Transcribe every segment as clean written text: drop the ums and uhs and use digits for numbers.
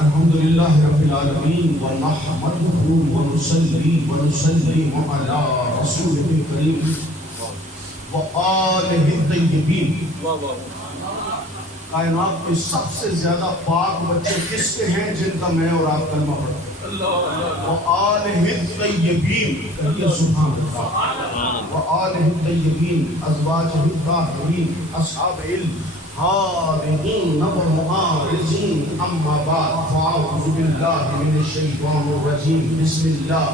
الحمدللہ رب العالمین ونحمدہ ونصلی ونسلم علی رسولہ الکریم وآلہ الطیبین. کائنات میں سب سے زیادہ پاک بچے کس کے ہیں جن کا میں اور آپ کلمہ پڑھتے ہیں؟ وآلہ الطیبین. کہیے سبحان اللہ. وآلہ الطیبین ازواجہ الطاہرین اصحاب علم حاضرین ومعارضین. اما بعد فاعوذ باللہ من الشیطان الرجیم. بسم اللہ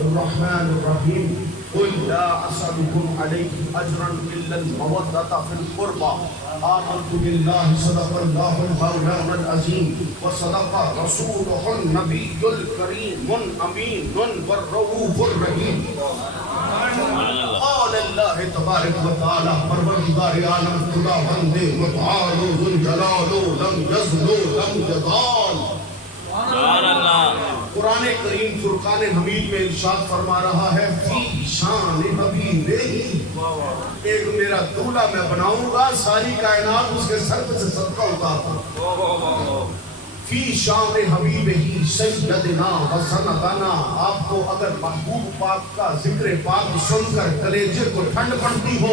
الرحمن الرحیم. قل لا اسألكم عليه اجرا الا المودة في القربى. آمنت بالله صدق الله المولانا العظيم وصدق رسوله النبي الكريم الأمين والرؤوف الرحيم. قال الله تبارك وتعالى پروردگار عالم خداوند متعال ذو الجلال لم يزل لم يزال. قرآن کریم فرقان حمید میں ارشاد فرما رہا ہے فی شان حبیبہ. ایک میرا دولہا میں بناؤں گا ساری کائنات اس کے سر پہ سے صدقہ اتارتا. فی شان حبیبہ سیدنا و سندنا. آپ کو اگر محبوب پاک کا ذکر پاک سن کر کلیجے کو ٹھنڈ پڑتی ہو،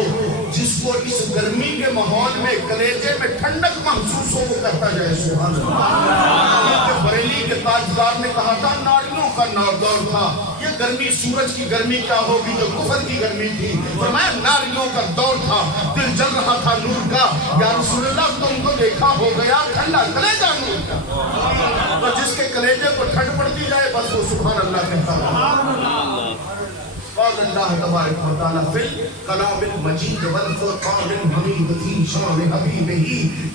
جس کو اس گرمی کے ماحول میں کلیجے میں ٹھنڈک محسوس ہو وہ کہتا جائے سبحان اللہ. بریلی کے تاجدار نے کہا تھا ناریوں کا ناردور تھا. یہ گرمی سورج کی گرمی کیا ہوگی جو کفر کی گرمی تھی. فرمایا ناریوں کا دور تھا، دل جل رہا تھا نور کا. یا رسول اللہ تم کو دیکھا ہو گیا ٹھنڈا کلیجہ نور کا. تو جس کے کلیجے کو ٹھنڈ پڑتی جائے بس وہ سبحان اللہ کہتا ہے. قال اللہ تبارک و تعالی فی الکلام المجید والفرقان الحمید فی شان حبیبہ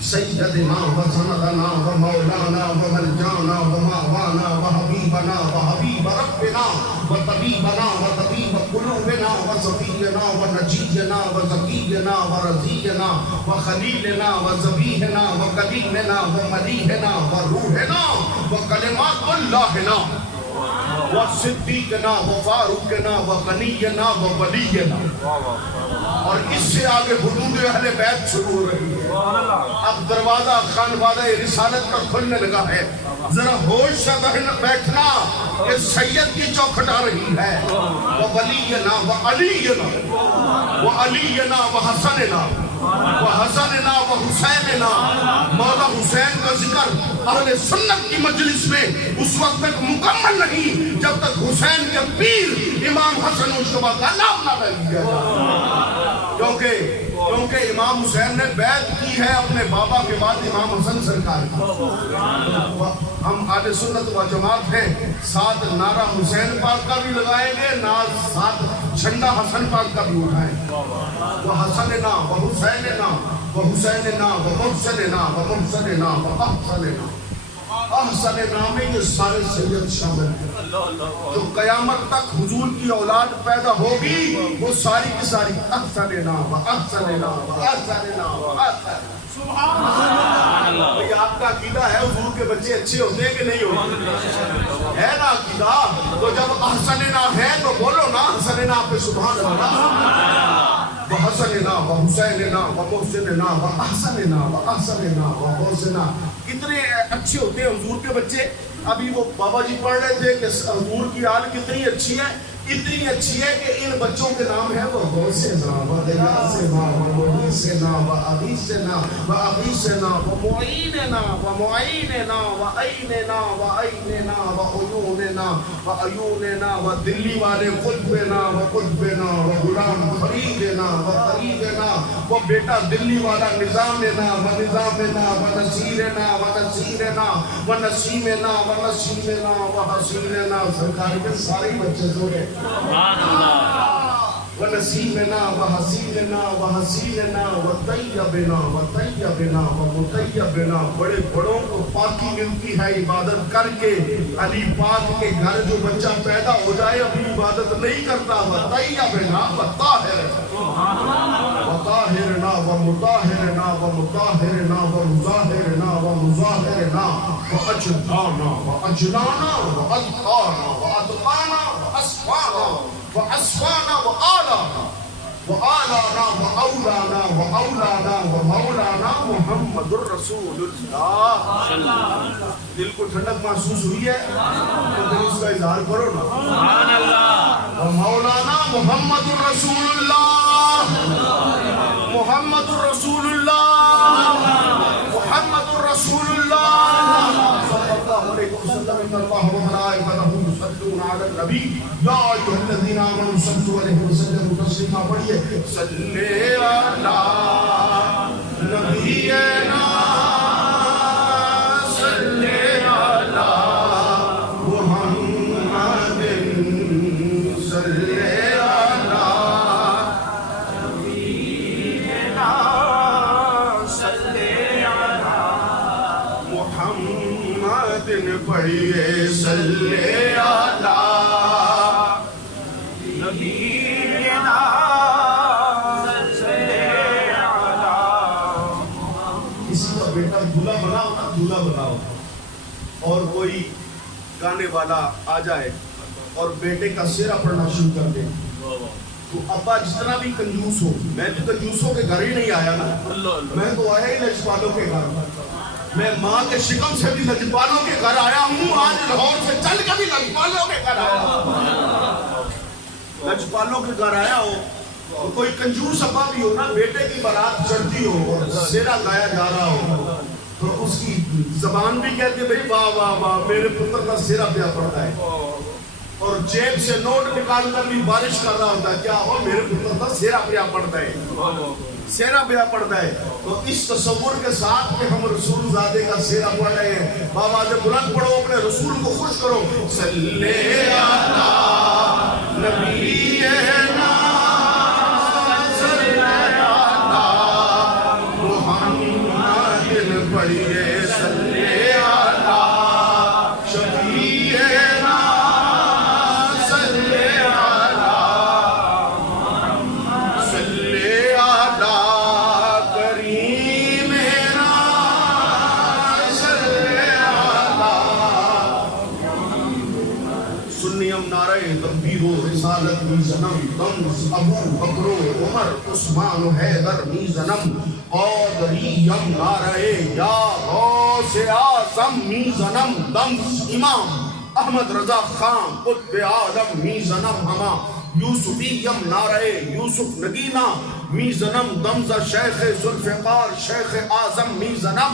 سیدنا و سندنا و مولانا و ملجانا و ماوانا و حبیبنا و حبیب ربنا و طبیبنا و طبیب قلوبنا و صفینا و نجینا و زکینا و رضینا و خلیلنا و ذبیحنا و کلیمنا و ملیحنا و روحنا و کلمات اللہنا و صدیقنا و فاروقنا و غنینا و ولینا. اور اس سے آگے حدود اہل بیت شروع ہو رہی ہے. اب دروازہ خانوادہ رسالت کا کھلنے لگا ہے. ذرا ہوش سے بیٹھنا کہ سید کی چوکھٹ آ رہی ہے. و ولینا و علینا و علینا و حسننا و حسننا و حسیننا. مولا حسین کا ذکر اہل سنت کی مجلس میں اس وقت تک مکمل نہیں جب تک حسین کے پیر امام حسن مجتبیٰ کا نام نہ لیا جائے. کیونکہ امام حسین نے بیعت کی ہے اپنے بابا کے بعد امام حسن سرکار کی. ہم اہل سنت و جماعت ہیں. ساتھ نعرہ حسین پاک کا بھی لگائیں گے، ساتھ جھنڈا حسن پاک کا بھی اٹھائیں گے. وہ حسننا و حسیننا و حسیننا و محسننا و محسننا و احسننا. احسننا میں یہ سارے سید شامل ہیں. جو قیامت تک حضور کی اولاد پیدا ہوگی وہ ساری کی ساری احسننا و احسننا و احسننا و احسننا. سبحان اللہ. یہ آپ کا عقیدہ ہے حضور کے بچے اچھے ہوتے ہیں کہ نہیں ہوتے؟ ہے نا عقیدہ؟ تو جب احسننا ہے تو بولو نا احسننا پہ سبحان اللہ. وحسننا وحسیننا ومحسننا واحسننا واحسننا ومحسننا. کتنے اچھے ہوتے ہیں حضور کے بچے. ابھی وہ بابا جی پڑھ رہے تھے کہ حضور کی آل کتنی اچھی ہے. اتنی اچھی ہے کہ ان بچوں کے نام ہے وہ غوثنا و غیاثنا و مغیثنا و اغیثنا و اغیثنا و معیننا و معیننا و عیننا و عیننا و عیوننا و عیوننا و دلی والے قطبنا و قطبنا و غلام فریدنا و فریدنا و بیٹا دلی والا نظامنا و نظامنا و نصیرنا و نصیرنا و نسیمنا و نسیمنا و حسیننا. سرکار کے سارے بچے جو ہیں नसीमना व हसीनना व हसीनना व तैयबना व तैयबना व मुतैयबना। बड़े बड़ों को पाकी मिलती है इबादत करके। अली पाक के घर जो बच्चा पैदा हो जाए अपनी इबादत नहीं करता। व तैयबना व ताहिरना व मुताहिरना व मुताहिरना व मुजाहिरना व मुजाहिरना व अजदाना व अजलाना व अदकाना व अदकाना व अस्फाना व अस्फाना व आलाना व आलाना व औलाना व औलाना व मौलाना मुहम्मदुर रसूलुल्लाह। दिल को ठंडक महसूस हुई है तो इसका इजहार करो ना। सुभान अल्लाह। व मौलाना मुहम्मदुर रसूलुल्लाह, मुहम्मदुर रसूलुल्लाह, मुहम्मदुर रसूलुल्लाह सल्लल्लाहु अलैहि वसल्लम। इन्नल्लाह व मलाइकतहु युसल्लूना अलन नबी या अय्युहल्लज़ीना आमनू सल्लु अलैहि वसल्लमु तस्लीमा। पढ़िए सल्ले अला नबियना सल्ले अला मुहम्मदिन सल्ले अला नबियना सल्ले अला मुहम्मदिन। पढ़िए सल्ले अला नबियना सल्ले अला। किसी का बेटा दूल्हा बनाओ ना, दूल्हा बनाओ, और कोई गाने वाला आ जाए और बेटे का सेहरा पढ़ना शुरू कर दे तो अब्बा जितना भी कंजूस हो, मैं तो कंजूसों के घर ही नहीं आया ना, मैं तो आया ही लजपालों के घर। मैं माँ के शिकम से भी लजपालों के घर आया हूँ, आज लाहौर से चल के भी लजपालों के घर आया हूँ। लजपालों के घर आया हो तो कोई कंजूस अब्बा भी हो ना, बेटे की बारात चढ़ती हो और सेहरा गाया जा रहा हो तो उसकी जबान भी कहती है भाई वाह वाह वाह मेरे पुत्र का सेहरा ब्याह पड़ता है, और जेब से नोट निकाल कर भी बारिश कर रहा होता है, क्या हो मेरे पुत्र का सेहरा ब्याह पड़ता है, सेहरा ब्याह पड़ता है। तो इस तस्वुर के साथ कि हम रसूल ज़ादे का सेहरा पढ़ रहे हैं, बाबा जब बुलंद पढ़ो अपने रसूल को खुश करो। सल्ले अला नबियना सल्ले अला मुहम्मदिन। पढ़िए सल्ले अला शफीएना सल्ले अला सल्ले अला करीमेना सल्ले अला। सुन्नियम नारे तकबीरो रिसालत मीज़नम तंस अबू बकरो उमर उस्मान हैदर मीज़नम क़ादरियम नारे या गौसे आज़म मीज़नम तंस इमाम अहमद रज़ा खान कुत्बे आलम मीज़नम हमा यूसुफियम नारे यूसुफ नगीना मीज़नम दमज़ा शेख ज़ुल्फ़िकार शेख आज़म मीज़नम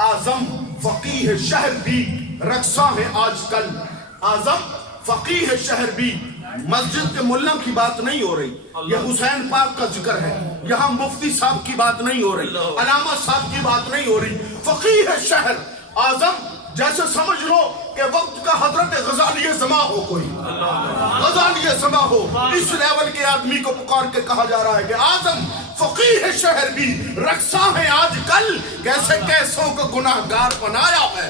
आज़म फ़क़ीह शहर भी रक्सा है आजकल। आज़म फ़क़ीह शहर भी, मस्जिद के मुल्ला की बात नहीं हो रही, यह हुसैन पाक का जिक्र है, यहाँ मुफ्ती साहब की बात नहीं हो रही, अलामा साहब की बात नहीं हो रही। फ़क़ीह शहर आज़म जैसे समझ लो कि वक्त का हजरत गजाली ज़मा हो, कोई गजाली ज़मा हो, इस लेवल के आदमी को पुकार के कहा जा रहा है कि आज़म फ़क़ीह शहर भी रक्सा है आजकल, कैसे कैसों को गुनाहगार बनाया है।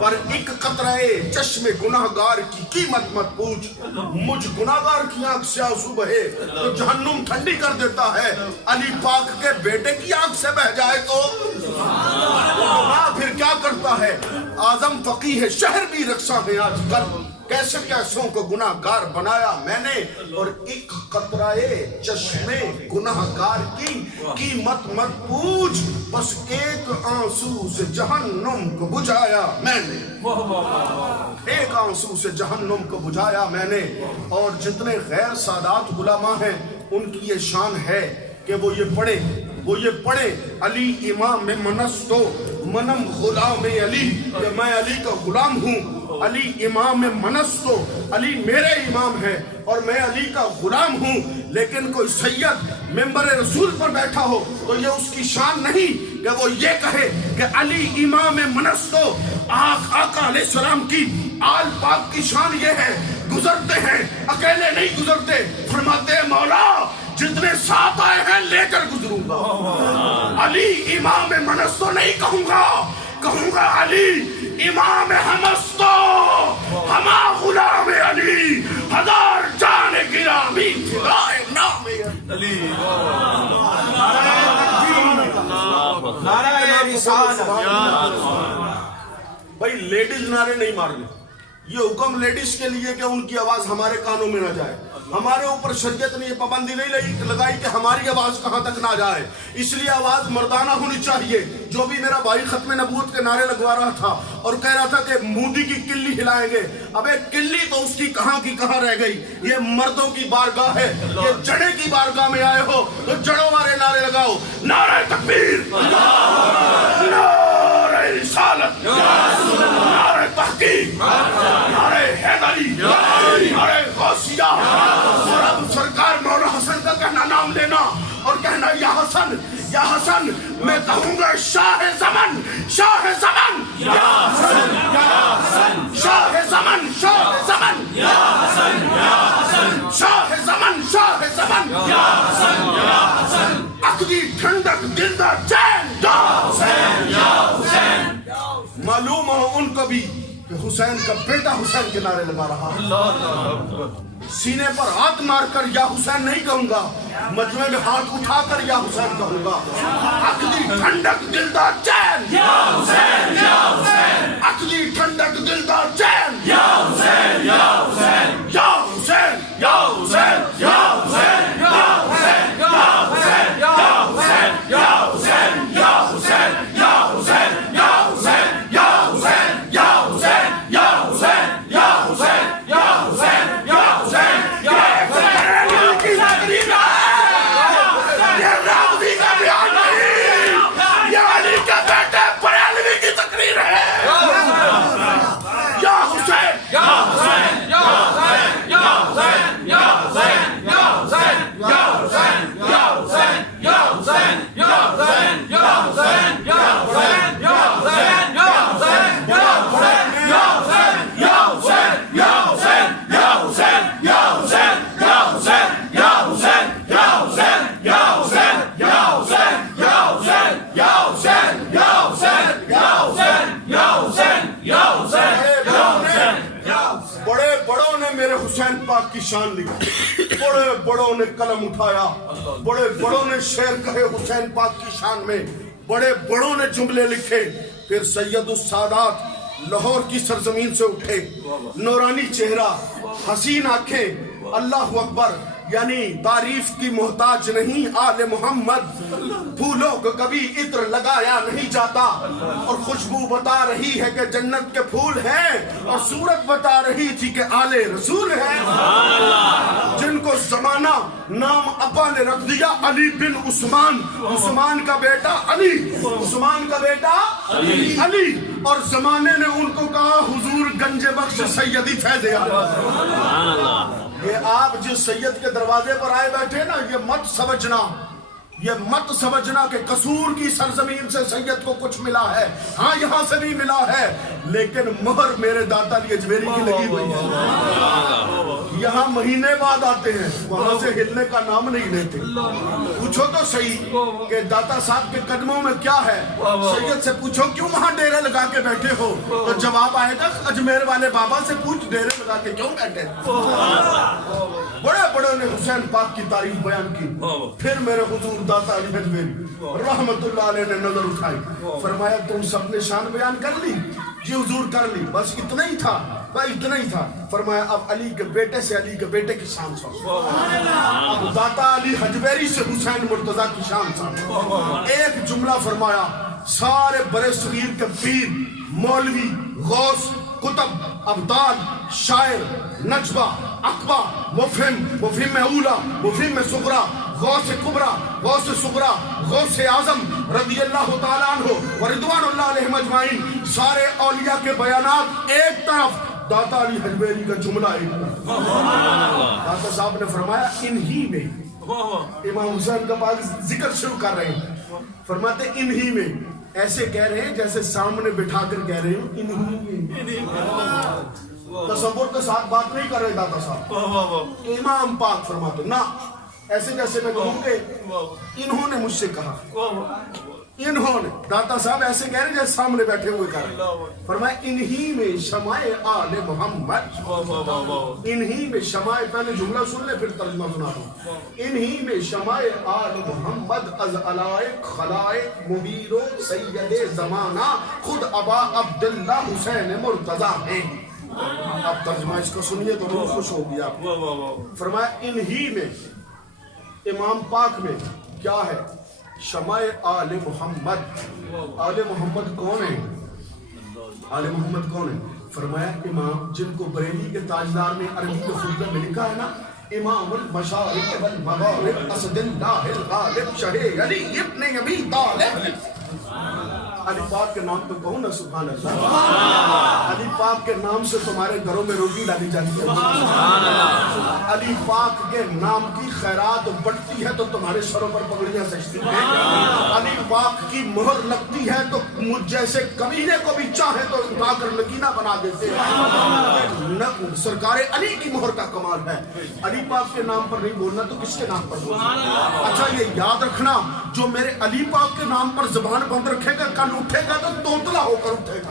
पर एक कतरे चश्मे गुनाहगार की कीमत मत पूछ, मुझ गुनाहगार की आंख से आंसू बहे तो जहन्नुम ठंडी कर देता है, अली पाक के बेटे की आंख से बह जाए तो फिर क्या करता है। आज़म फ़क़ीह शहर भी रक्सा है आजकल, कैसे कैसों को गुनाहगार बनाया मैंने, और एक कतराए चश्मे गुनाहगार की कीमत मत पूछ, बस एक आंसू से जहन्नुम को बुझाया मैंने, एक आंसू से जहन्नुम को बुझाया मैंने। और जितने गैर सादात उलमा हैं उनकी ये शान है कि वो ये पढ़े अली इमाम में मनस्तो मनम गुलाम अली, कि मैं अली का गुलाम हूँ। अली इमाम में मनस्तो, अली मेरे इमाम है और मैं अली का गुलाम हूँ। लेकिन कोई सैयद मेंबर रसूल पर बैठा हो तो ये उसकी शान नहीं कि वो ये कहे कि अली इमाम में मनस्तो। आका अलैहिस्सलाम की आल पाक की शान ये है, गुजरते हैं अकेले नहीं गुजरते, फरमाते हैं मौला जितने साथ आए हैं लेकर गुजरूंगा। अली इमाम मनस्तो नहीं कहूंगा, कहूंगा अली इमाम हमस्तो, हमा गुलाम अली, हजार जान गिरामी फिदाए नाम अली। भाई लेडीज नारे नहीं मारने, ये हुक्म लेडीज के लिए कि उनकी आवाज हमारे कानों में ना जाए। हमारे ऊपर शरीयत ने ये पाबंदी नहीं लगाई कि हमारी आवाज कहां तक ना जाए, इसलिए आवाज मर्दाना होनी चाहिए। जो भी मेरा भाई खत्म नबूवत के नारे लगवा रहा था और कह रहा था कि मोदी की किल्ली हिलाएंगे, अबे किल्ली तो उसकी कहां की कहां रह गई। ये मर्दों की बारगाह है, ये जड़े की बारगाह में आए हो तो जड़ों वाले नारे लगाओ। नारे तकबीर, नारे रिसालत, नारे तहकीक, नारे हैदरी, नारे गौसिया। और अब सरकार मौला हसन का कहना नाम लेना और कहना या हसन, या हसन। मैं कहूंगा शाह ज़मन, शाह ज़मन, या हसन, या हसन, शाह ज़मन, शाह ज़मन, या हसन, या हसन, शाह ज़मन, शाह ज़मन, या हसन, या हसन। अक्दी ठंडक दिलदा चैन, या हुसैन, या हुसैन। मालूम हो उनको भी कि हुसैन का बेटा हुसैन के नारे लगा रहा। सीने पर हाथ मारकर या हुसैन नहीं कहूंगा, मजमे में हाथ उठाकर या हुसैन कहूंगा। अक्दी ठंडक दिलदा चैन, या हुसैन, या हुसैन। अक्दी ठंडक दिलदा चैन, या हुसैन, या हुसैन, या हुसैन, या हुसैन, या हुसैन, या हुसैन, या हुसैन, या हुसैन, या हुसैन, या हुसैन, या हुसैन, या हुसैन, या हुसैन, या हुसैन, या हुसैन, या हुसैन, या हुसैन, या हुसैन। हुसैन पाक की शान लिखी, बड़े बड़ों ने कलम उठाया, बड़े बड़ों ने शेर कहे हुसैन पाक की शान में, बड़े बड़ों ने जुमले लिखे। फिर सैयदुस सादात लाहौर की सरजमीन से उठे, नूरानी चेहरा, हसीन आंखें, अल्लाह अकबर, यानी तारीफ की मोहताज नहीं आले मोहम्मद। फूलों को कभी इत्र लगाया नहीं जाता और खुशबू बता रही है कि जन्नत के फूल हैं, और सूरत बता रही थी कि आले रसूल हैं। जिनको जमाना नाम अब्बा ने रख दिया अली बिन उस्मान, उस्मान का बेटा अली, उस्मान का बेटा अली, और जमाने ने उनको कहा हुजूर गंजे बख्श सैयदी फैज़ आलम। ये आप जिस सैयद के दरवाजे पर आए बैठे ना, ये मत समझना, ये मत समझना कि कसूर की सरजमीन से सैयद को कुछ मिला है। हाँ यहाँ से भी मिला है, लेकिन मोहर मेरे दाता अजमेरी की लगी हुई है। यहाँ महीने बाद आते हैं, वहां से हिलने का नाम नहीं लेते। पूछो तो सही कि दाता साहब के कदमों में क्या है। सैयद से पूछो क्यों वहां डेरे लगा के बैठे हो, तो जवाब आएगा अजमेर वाले बाबा से पूछ डेरे लगा के क्यों बैठे। बड़े बड़े ने हुसैन पाक की तारीफ बयान की। फिर मेरे हुजूर दाता अली अजमेरी रहमतुल्लाह अलैह ने नजर उठाई, फरमाया तुम सबने शान बयान कर ली? जी हुजूर कर ली। बस इतना ही था, भाई इतना ही था। फरमाया अब अली के बेटे से अली के बेटे की शान सुनो। अब दाता अली अजमेरी से हुसैन मुर्तजा की शान सुनो। एक जुमला फरमाया, सारे बड़े सगीर के पीर, मौलवी, गौस, कुतब, अब्दाल, शायर, नजबा, अकबा, मुफहिम में ऊला, मुफहिम में सुगरा, गौस कुबरा, गौस सुगरा, गौस आजम रज़ियल्लाहु ताला अन्हु व रिदवानुल्लाह अलैहिम अजमाइन, सारे औलिया के बयानात एक तरफ, दाता अली अजमेरी का जुमला एक तरफ। दाता साहब ने फरमाया इन्हीं में, इमाम हुसैन का पास जिक्र शुरू कर रहे हैं, फरमाते इन्हीं में, ऐसे कह रहे हैं जैसे सामने बिठा कर कह रहे हो इन्हीं में। तसव्वुर के साथ बात नहीं कर रहे दाता साहब। इमाम पाक फरमाते ना ऐसे कैसे मैं कहूँगे, इन्होंने मुझसे कहा, इन्होंने दाता साहब ऐसे कह रहे जैसे सामने बैठे हुए कह रहे, फरमाया इन्हीं में शमाए आले मोहम्मद, इन्हीं में शमाए, पहले जुमला सुन ले फिर तर्जुमा सुना दूं, इन्हीं में शमाए आले मोहम्मद अज अलाए खलाए मुबीरो सैयदे जमाना खुद अबा अब्दुल्ला हुसैन मुर्तजा है। अब तर्जुमा इसका सुनिए तो रूह खुश होगी आप। फरमाया इन्हीं में, इमाम पाक में क्या है, शमाए आले मोहम्मद। आले मोहम्मद कौन है? आले मोहम्मद कौन है? फरमाया इमाम जिनको बरेली के ताजदार में अरबी के खुतबे में लिखा है ना, इमामुल मशारिक वल मगारिब असदुल्लाहिल गालिब शहे अली इब्न अबी तालिब। अली पाक के नाम पे कहो ना सुभान अल्लाह। अली पाक के नाम से तुम्हारे घरों में रोटी डाली जाती है। अली पाक के नाम की खैरात बढ़ती है तो तुम्हारे सरों पर पगड़ियां सजती हैं। अली पाक की मोहर लगती है तो मुझ जैसे कमीने को भी चाहे तो उठाकर नगीना बना देते हैं। सरकार अली की मोहर का कमाल है। अली पाक के नाम पर नहीं बोलना तो किसके नाम पर बोलना? अच्छा ये याद रखना, जो मेरे अली पाक के नाम पर जुबान बंद रखेगा कल उठेगा तो तोतला होकर उठेगा,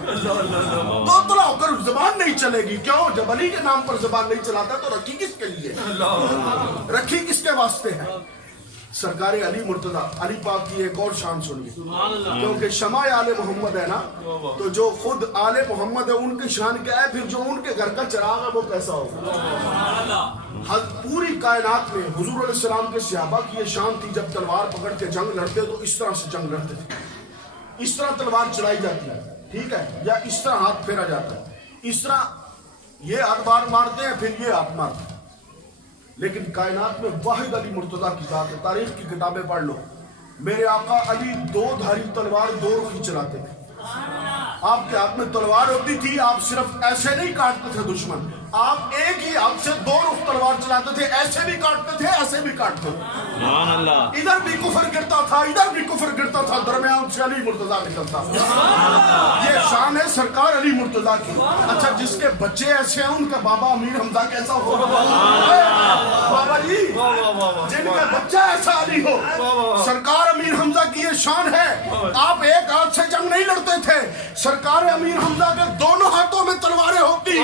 तोतला होकर जुबान नहीं चलेगी। क्यों? जब अली के नाम पर जुबान नहीं चलाता तो रखी किसके लिए, रखी किसके वास्ते है? सरकार अली मुर्तजा। अली पाक की एक और शान सुनिए, क्योंकि शमाए आले मोहम्मद है ना, तो जो खुद आले मोहम्मद है उनकी शान क्या है, फिर जो उनके घर का चिराग है वो कैसा होगा? पूरी कायनात में हुजूर अलैहि सलाम के सहाबा की ये शान थी, जब तलवार पकड़ के जंग लड़ते तो इस तरह से जंग लड़ते थे, इस तरह तलवार चलाई जाती है, ठीक है, या इस तरह हाथ फेरा जाता है, इस तरह ये हाथ बार मारते हैं फिर ये हाथ मारते हैं। लेकिन कायनात में वाहिद अली मुर्तजा की जात है। तारीख की किताबें पढ़ लो, मेरे आका अली दो धारी तलवार दो रुखी चलाते थे। आपके हाथ में तलवार होती थी, आप सिर्फ ऐसे नहीं काटते थे दुश्मन, आप एक ही हाथ से दो रुख तलवार चलाते थे, ऐसे भी काटते थे ऐसे भी काटते थे। इधर भी कुफर गिरता था, इधर भी कुफर गिरता था, दरमियान से अली मुर्तजा निकलता। ये शान है सरकार अली मुर्तजा की। अच्छा जिसके बच्चे ऐसे हैं उनका बाबा अमीर हमजा कैसा हो? बाबा जी जिनका बच्चा ऐसा अली हो, सरकार अमीर हमजा की ये शान है। आप एक हाथ से जंग नहीं लड़ते थे, सरकार अमीर हमजा के दोनों हाथों में तलवारें होती,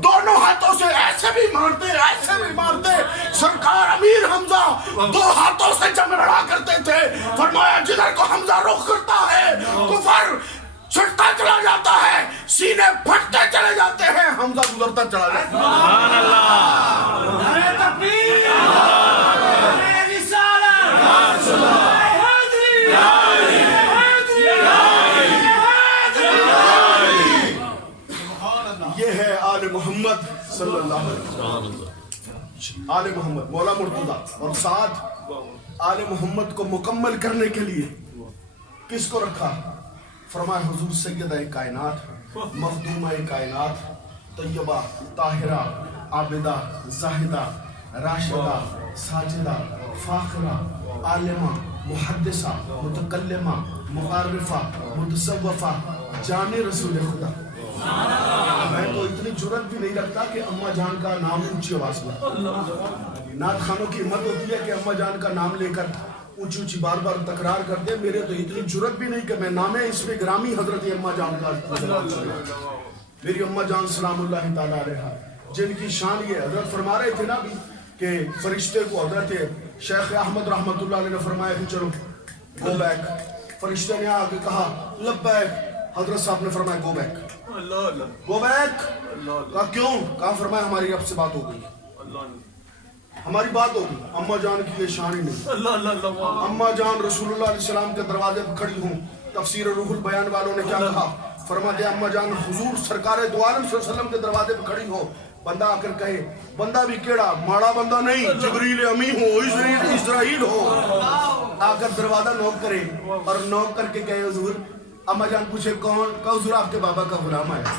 दोनों हाथों से ऐसे भी मारते ऐसे भी मारते। सरकार अमीर हमजा दो हाथों से जंग लड़ा करते थे। फरमाया जिधर को हमजा रुख करता है कुफर छटता चला जाता है, सीने फटते चले जाते हैं, हमजा गुजरता चला जाता है। सुभान अल्लाह, नारे तकबीर, नारे रिसालत, ये है आले मोहम्मद सल्लल्लाहु अलैहि वसल्लम। आले मोहम्मद मौला मुर्तजा, और साथ आले मोहम्मद को मुकम्मल करने के लिए किसको रखा? फरमाया हुजूर सैयद कायनात, मखदूमा कायनात, तैयबा ताहिरा आबिदा जाहिदा राशिदा साजिदा फाखरा आलिमा मुहद्दिसा मुतकल्लिमा मुआरिफा मुतसव्वफा जाने रसूल खुदा। मैं तो इतनी जुर्रत भी नहीं रखता कि अम्मा जान का नाम ऊंची आवाज में, नात खानों की हिम्मत होती है कि अम्मा जान का नाम लेकर ऊंची ऊंची बार बार तकरार कर दे। मेरे तो इतनी जुर्रत भी नहीं कि मैं नामे इसमें ग्रामी हजरत अम्मा जान का। मेरी अम्मा जान सलामुल्लाह ताला अलैहा, जिनकी शान ये हजरत फरमा रहे थे ना भी कि फरिश्ते को हजरत शेख अहमद रहमतुल्लाह अलैह ने फरमाया कि चलो गो बैक। फरिश्ते ने आके कहा लब्बैक। हजरत साहब ने फरमाया गो बैक, गो बैक। कहा क्यों? कहा फरमाया हमारी रब से बात हो गई, हमारी बात होगी। अम्मा जान की ये शान ही नहीं। अम्मा जान रसूलुल्लाह अलैहि सलाम के दरवाजे पर खड़ी हूँ। तफसीर रूहुल बयान वालों ने क्या कहा? फरमाते अम्मा जान हुजूर सरकार दो आलम सल्लल्लाहु अलैहि वसल्लम के दरवाजे पर खड़ी हो। बंदा आकर कहे, बंदा भी केड़ा माड़ा बंदा नहीं, जिब्रील अमी हो, इस्राइल हो, आकर दरवाजा नॉक करे और नॉक करके कहे हुजूर अम्मा जान पूछे कौन? कहा हुजूर आपके बाबा का गुलाम आया।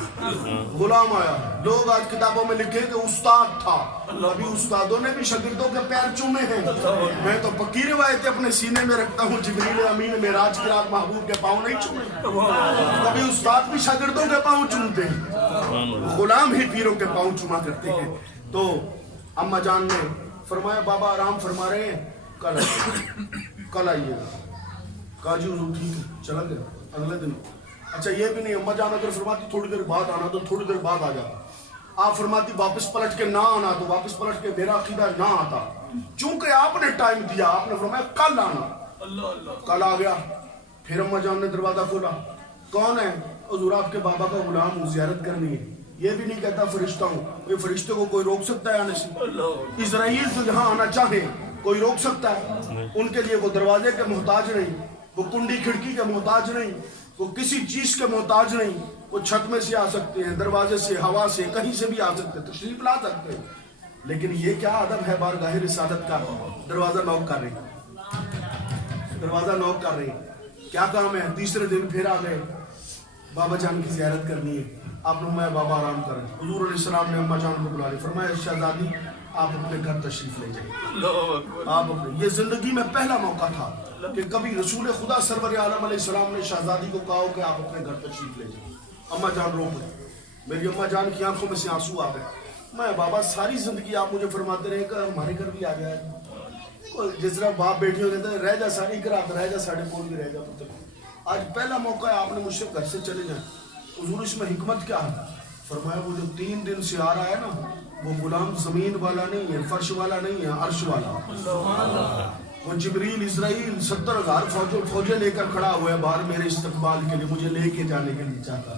गुलाम आया। लोग आज किताबों में लिखे कि उस्ताद था। अभी उस्तादों ने भी शागिर्दों के पैर चूमे हैं। मैं तो पक्की रिवायतें अपने सीने में रखता हूँ। जिब्रील अमीन मेराज की रात महबूब के पाँव नहीं चूमे। कभी उस्ताद भी शागिर्दों के पाँव चूमते हैं, गुलाम ही पीरों के पाँव चूमा करते हैं। तो अम्मा जान ने फरमाया बाबा आराम फरमा रहे हैं, कल आइएगा। कहा जी हुजूर ठीक है, चला गया। अगले दिन अच्छा ये भी नहीं, अम्मा जान अगर फरमाती थोड़ी देर बाद आना तो थोड़ी देर बाद आ जाता। आप फरमाती वापस पलट के ना आना तो वापस पलट के मेरा अकीदा ना आता। चूंकि आपने टाइम दिया, आपने फरमाया कल आना, कल आ गया। फिर अम्मा जान ने दरवाजा खोला, कौन है? हुजूर आपके बाबा का गुलाम हूँ, ज़ियारत करनी है। ये भी नहीं कहता फरिश्ता हूँ। ये फरिश्ते को कोई रोक सकता है आने से? इजराइल तो जहाँ आना चाहे कोई रोक सकता है? उनके लिए वो दरवाजे के मोहताज नहीं, वो कुंडी खिड़की के मोहताज नहीं, वो किसी चीज के मोहताज नहीं। वो छत में से आ सकते हैं, दरवाजे से, हवा से, कहीं से भी आ सकते हैं, तशरीफ ला सकते हैं। लेकिन ये क्या अदब है बारगाह रिसालत का? दरवाजा नॉक कर रही, दरवाजा नॉक कर रही। क्या काम है? तीसरे दिन फिर आ गए, बाबा जान की ज़ियारत करनी है। आपने मैं बाबा आराम करें। हुजूर अलैहिस्सलाम ने अम्मा जान को बुला लिया, फरमाया शहजादी आप अपने घर तशरीफ ले जाइए। आप अपने, ये जिंदगी में पहला मौका था कि कभी रसूल खुदा सरवर आलम अलैहिस्सलाम ने शहजादी को कहा कि आप अपने घर तशरीफ ले जाइए। अम्मा जान रो गई। मेरी अम्मा जान की आंखों में से आंसू आ गए। मैं बाबा सारी जिंदगी आप मुझे फरमाते रहे कि हमारे घर भी आ गया है। जिस तरह बाप बेटियों कहते हैं रह जा सारी रात रह जा, साढ़े कौन भी रह जा पुत्र। आज पहला मौका है, आपने मुझसे घर से चले जाए। हुजूर इसमें हिकमत क्या है? फरमाया वो जो 3 दिन से आ रहा है ना, वो गुलाम जमीन वाला नहीं है, फर्श वाला नहीं है, अर्श वाला। वो जिब्रील इजराइल 70,000 फौजें लेकर खड़ा हुआ है बाहर मेरे इस्तकबाल के लिए, मुझे लेके जाने के लिए चाहता।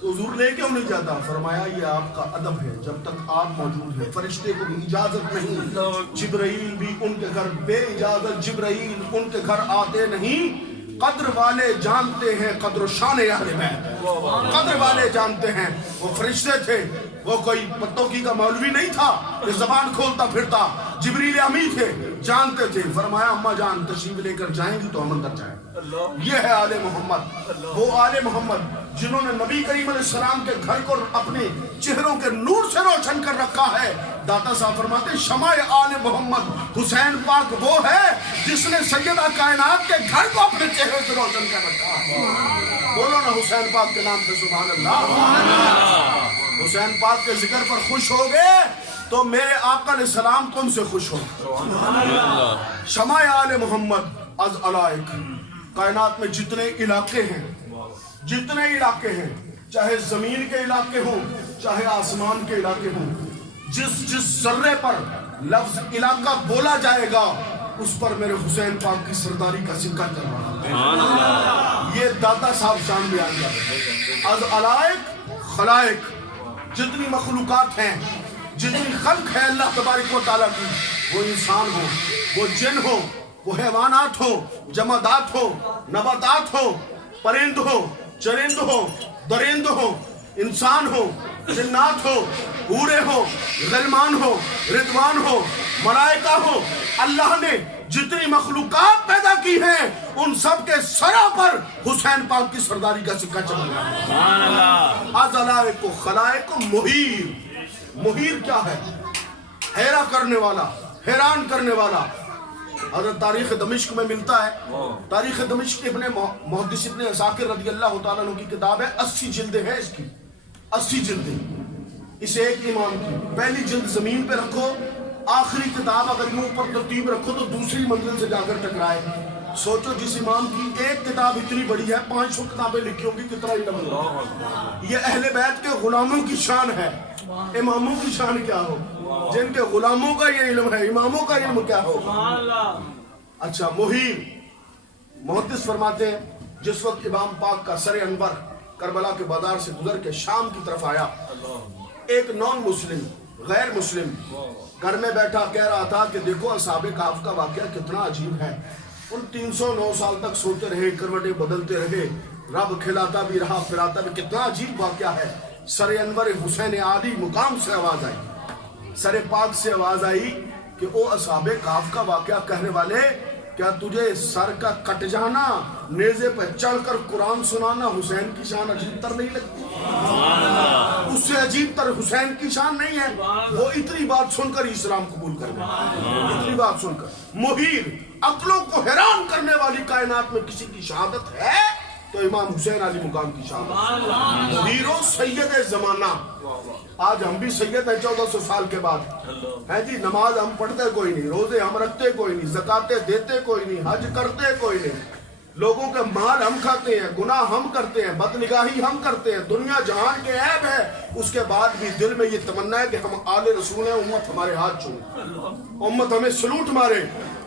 तो हुजूर ले क्यों नहीं जाता? फरमाया ये आपका अदब है, जब तक आप मौजूद हैं फरिश्ते को भी इजाजत नहीं। जिब्राइल भी उनके घर बेइजाजत, जिब्राइल उनके घर आते नहीं। कद्र वाले जानते हैं कद्र शान अहले बैत, कद्र वाले जानते हैं। वो फरिश्ते थे, वो कोई पत्तों का मौलवी नहीं था कि जबान खोलता फिरता। जिब्रील अमीन थे, जानते थे। फरमाया अम्मा जान तशरीफ लेकर जाएंगी तो हम अंदर जाएंगे। ये है आले मोहम्मद, वो आले मोहम्मद जिन्होंने नबी करीम अलैहिस्सलाम के घर को अपने चेहरों के नूर से रोशन कर रखा है। दाता साहब फरमाते शमाए आले मोहम्मद, हुसैन पाक वो है जिसने सैयदा कायनात के घर को अपने चेहरे से रोशन कर रखा है। बोलो ना हुसैन पाक के नाम पे सुभान अल्लाह। हुसैन पाक के जिक्र पर खुश हो गए तो मेरे आका अलैहिस्सलाम तुमसे खुश हो। शमाए आले मोहम्मद अज अलाइक, कायनात में जितने इलाके हैं, जितने इलाके हैं, चाहे जमीन के इलाके हों चाहे आसमान के इलाके हों, जिस जर्रे पर लफ्ज इलाका बोला जाएगा उस पर मेरे हुसैन पाक की सरदारी का सिक्का चल रहा है। ये दाता साहब शान में आ गया। अज अलाइक खलाइक, जितनी मखलूकात हैं, जितनी खल्क है अल्लाह तबारक व तआला की, वो इंसान हो, वो जिन हो, वो हैवानात हो, जमादात हो, नबातात हो, परिंद हो, चरिंद हो, दरिंद हो, इंसान हो, जिन्नात हो, हूरे हो, गलमान हो, रिदवान हो, मलाइका हो, अल्लाह ने जितनी मखलूकात पैदा की हैं उन सब के सरा पर हुसैन पाक की सरदारी का सिक्का चमक रहा है। को खलाए को मुहीर, मुहीर क्या है? हैरा करने वाला, हैरान करने वाला। अगर तारीख दमिश्क में मिलता है, तारीख दमिश्क इब्ने मुहद्दिस इब्ने असाकिर रज़ी अल्लाह तआला अन्हु की किताब है, 80 जिल्दें हैं इसकी, 80 जिल्दें। इसे एक इमाम की पहली जिल्द जमीन पे रखो, आखिरी किताब अगर यूं ऊपर तरतीब रखो तो दूसरी मंजिल से जाकर टकराए। सोचो जिस इमाम की एक किताब इतनी बड़ी है, 500 किताबें लिखी होगी, कितना इल्म होगा। ये अहले बैत के गुलामों की शान है। इमामों की शान क्या हो? जिनके गुलामों का ये इल्म है, इमामों का इल्म क्या हो? अच्छा, मुहीर मुहद्दिस फरमाते हैं जिस वक्त इमाम पाक का सर अनवर करबला के बाजार से गुजर के शाम की तरफ आया, एक नॉन मुस्लिम, गैर मुस्लिम घर में बैठा कह रहा था कि देखो असहाबे काफ का वाकया कितना अजीब है। उन 309 साल तक सोते रहे, करवटें बदलते रहे, रब खिलाता भी रहा, पिलाता भी, कितना अजीब वाकया है। सर अनवर हुसैन आली मुकाम से आवाज आई, सर पाक से आवाज आई कि ओ असहाबे काफ का वाकया कहने वाले, क्या तुझे सर का कट जाना, नेज़े पे चढ़कर कुरान सुनाना हुसैन की शान अजीब तर नहीं लगती? उससे अजीब तर हुसैन की शान नहीं है। वो इतनी बात सुनकर इस्लाम कबूल कर गए, इतनी बात सुनकर। मुहीर, अक्लों को हैरान करने वाली कायनात में किसी की शहादत है तो इमाम हुसैन अली मुकाम की शहादत। मुहीरो सैयद जमाना। आज हम भी सैयद हैं 1400 साल के बाद, है जी। नमाज हम पढ़ते कोई नहीं, रोजे हम रखते कोई नहीं, ज़काते देते कोई नहीं, हज करते कोई नहीं, लोगों के माल हम खाते हैं, गुनाह हम करते हैं, बदनिगाही हम करते हैं, दुनिया जहान के ऐब है। उसके बाद भी दिल में ये तमन्ना है कि हम आले रसूल हैं, उम्मत हमारे हाथ चूमे, उम्मत हमें सलूट मारे।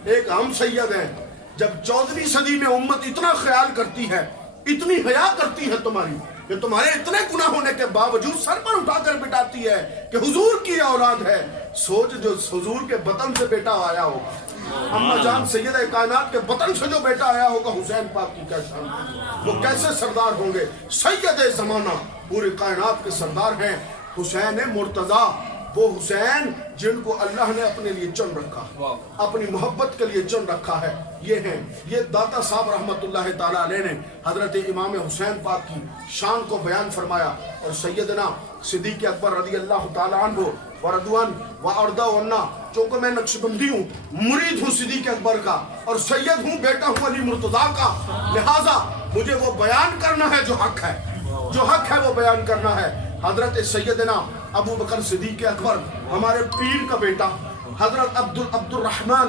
एक हम सैयद हैं। जब 14वीं सदी में उम्मत इतना ख्याल करती है, इतनी हया करती है तुम्हारी, कि तुम्हारे इतने गुनाह होने के बावजूद सर पर उठाकर बिठाती है कि हुजूर की औलाद है। सोच, जो हुजूर के बतन से बेटा आया होगा, अम्मा जान सैयद कायनात के बतन से जो बेटा आया होगा हुसैन पाक की क्या शान, वो कैसे सरदार होंगे। सैयद जमाना, पूरी कायनात के सरदार हैं हुसैन मुर्तजा। वो हुसैन जिनको अल्लाह ने अपने लिए चुन रखा, अपनी मोहब्बत के लिए चुन रखा है। ये हैं, ये दाता साहब रहमतुल्लाह ताला अलैह ने हजरत इमाम हुसैन पाक की शान को बयान फरमाया। और सैयदना सिद्दीक़ अकबर रज़ी अल्लाह ताला अन्हु व रदवान व अर्दा वन्ना, चूंकि मैं नक्शबंदी हूँ, मुरीद हूँ सिद्दीक़ अकबर का और सैयद हूँ, बेटा हूँ अली मुर्तजा का, लिहाजा मुझे वो बयान करना है जो हक है, जो हक है वो बयान करना है। हजरत सैयदना अबू बकर सिद्दीक़ अकबर, हमारे पीर का बेटा, हजरत अब्दुल रहमान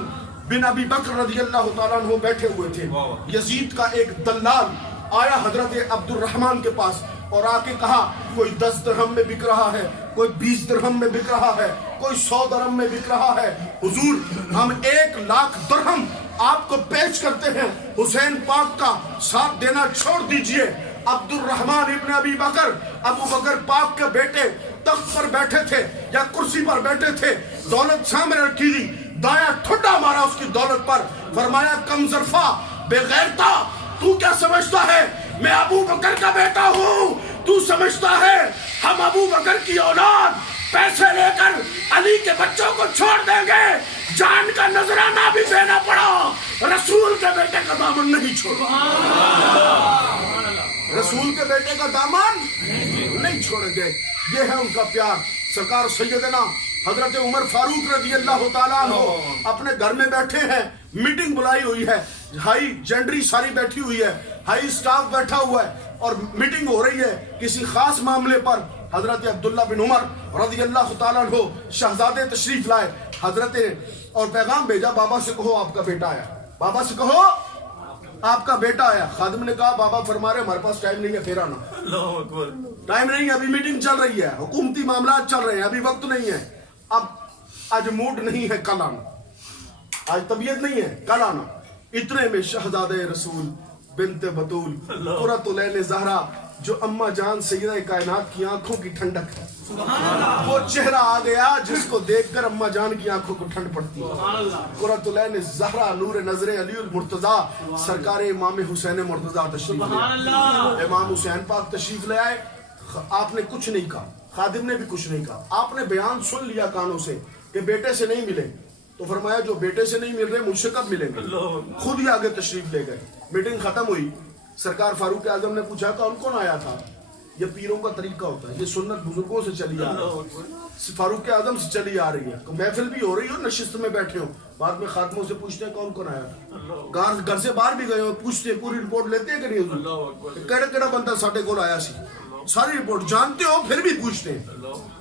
बिन अबी बकर रज़ी अल्लाह ताला अन्हु बैठे हुए थे। यजीद का एक दल्लाल आया हजरत अब्दुल रहमान के पास और आके कहा, कोई 10 दिरहम में बिक रहा है, कोई 20 दिरहम में बिक रहा है, कोई 100 दिरहम में बिक रहा है। हुजूर, हम 1 लाख दिरहम आपको पेश करते हैं, हुसैन पाक का साथ देना छोड़ दीजिए। अब्दुल रहमान इब्न अबी बकर, अबू बकर पाक के बेटे, तख्त पर बैठे थे या कुर्सी पर बैठे थे, दौलत सामने रखी थी, दाया ठुड्डा मारा उसकी दौलत पर, फरमाया कमजरफा बेगैरता, तू क्या समझता है मैं अबू बकर का बेटा हूँ? तू समझता है हम अबू बकर की औलाद पैसे लेकर अली के बच्चों को छोड़ देंगे? जान का नजराना भी देना पड़ा, रसूल के बेटे का दामन नहीं छोड़ा, रसूल के बेटे का दामन नहीं छोड़ेंगे। ये है उनका प्यार। सरकार सैयदना हजरत उमर फारूक रज़ी अल्लाह ताला अन्हु अपने घर में बैठे हैं, मीटिंग बुलाई हुई है, हाई जेंडरी सारी बैठी हुई है, हाई स्टाफ बैठा हुआ है और मीटिंग हो रही है किसी खास मामले पर। हजरत अब्दुल्ला बिन उमर रज़ी अल्लाह ताला अन्हु शहजादे तशरीफ लाए, हजरत और पैगाम भेजा, बाबा से कहो आपका बेटा आया, बाबा से कहो आपका बेटा आया। खादिम ने कहा, बाबा फरमा रहे हमारे पास टाइम नहीं है, फिर आना, टाइम नहीं है, अभी मीटिंग चल रही है, हुकूमती मामला चल रहे हैं, अभी वक्त नहीं है, अब आज मूड नहीं है, कल आना, आज तबीयत नहीं है, कल आना। इतने में शहजादे रसूल बिनते बतूल कुरतुलैन ज़हरा, जो अम्मा जान सैयदा कायनात की आंखों की ठंडक है, वो चेहरा आ गया जिसको देखकर अम्मा जान की आंखों को ठंड पड़ती है। कुरतुलैन ज़हरा नूर नजरे अली मुर्तजा, सरकार इमाम हुसैन मुर्तजा तशरीफ ले आए। इमाम हुसैन पाक तशरीफ ले आए, आपने कुछ नहीं कहा, खादिम ने भी कुछ नहीं कहा, आपने बयान सुन लिया कानों से कि बेटे से नहीं मिले। तो फरमाया जो बेटे से नहीं मिल रहे मुझसे कब मिलेंगे? खुद ही आगे तशरीफ ले गए। मीटिंग खत्म हुई, सरकार फारूक आजम ने पूछा कौन कौन आया था? ये पीरों का तरीका होता है, ये सुन्नत बुजुर्गों से चली आ रही है, फारूक आजम से चली आ रही है। तो महफिल भी हो रही हो, नशिस्त में बैठे हो, बाद में खातमों से पूछते हैं कौन कौन आया था, घर से बाहर भी गए हो, पूछते हैं, पूरी रिपोर्ट लेते हैं कि नहीं, केड़ा केड़ा बंदा साडे कोल आया सी, सारी रिपोर्ट जानते हो फिर भी पूछते हैं।